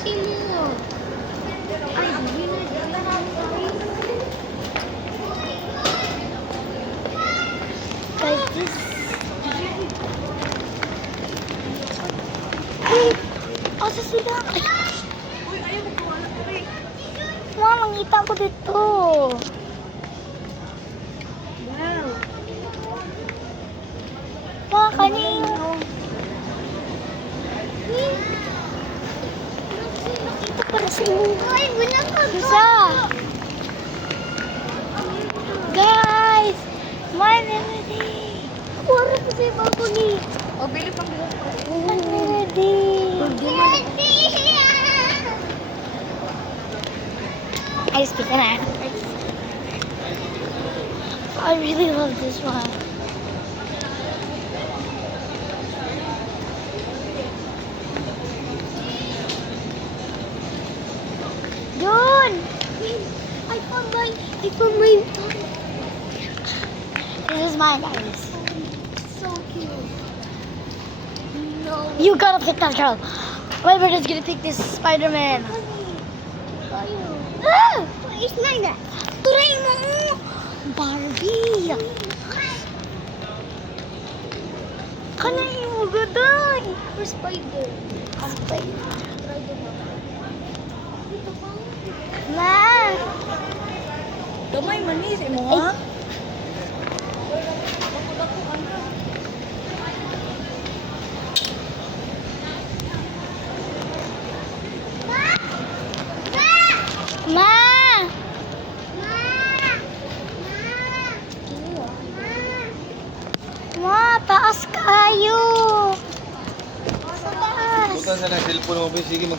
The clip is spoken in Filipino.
kasi mo. Ay, hindi na. Guys, this... Ay! Asa sila? Ay! Uy, ayaw mo kawala ko rin. Mama, mangita ko dito. Wow. Ma, kanino? Nakita para sa inyo. Ay, wala ka. Isa. Guys! My melody! Wala ko sa bago ni. O, bili pang buhok ko. My melody! I speak na. I really love this one. Yun! I found my... This is mine, guys. So cute. No. You gotta pick that girl. My brother's gonna pick this Spider-Man. Ah! It's like that. Turay mo! Barbie! Kanay mo, gaday! For Spider. Spider. Ma! Gamay manis, mo Ay. ha? Ma! Ma, taas kayo! Sa taas! Bukan sa ng cellphone mo, sige, mag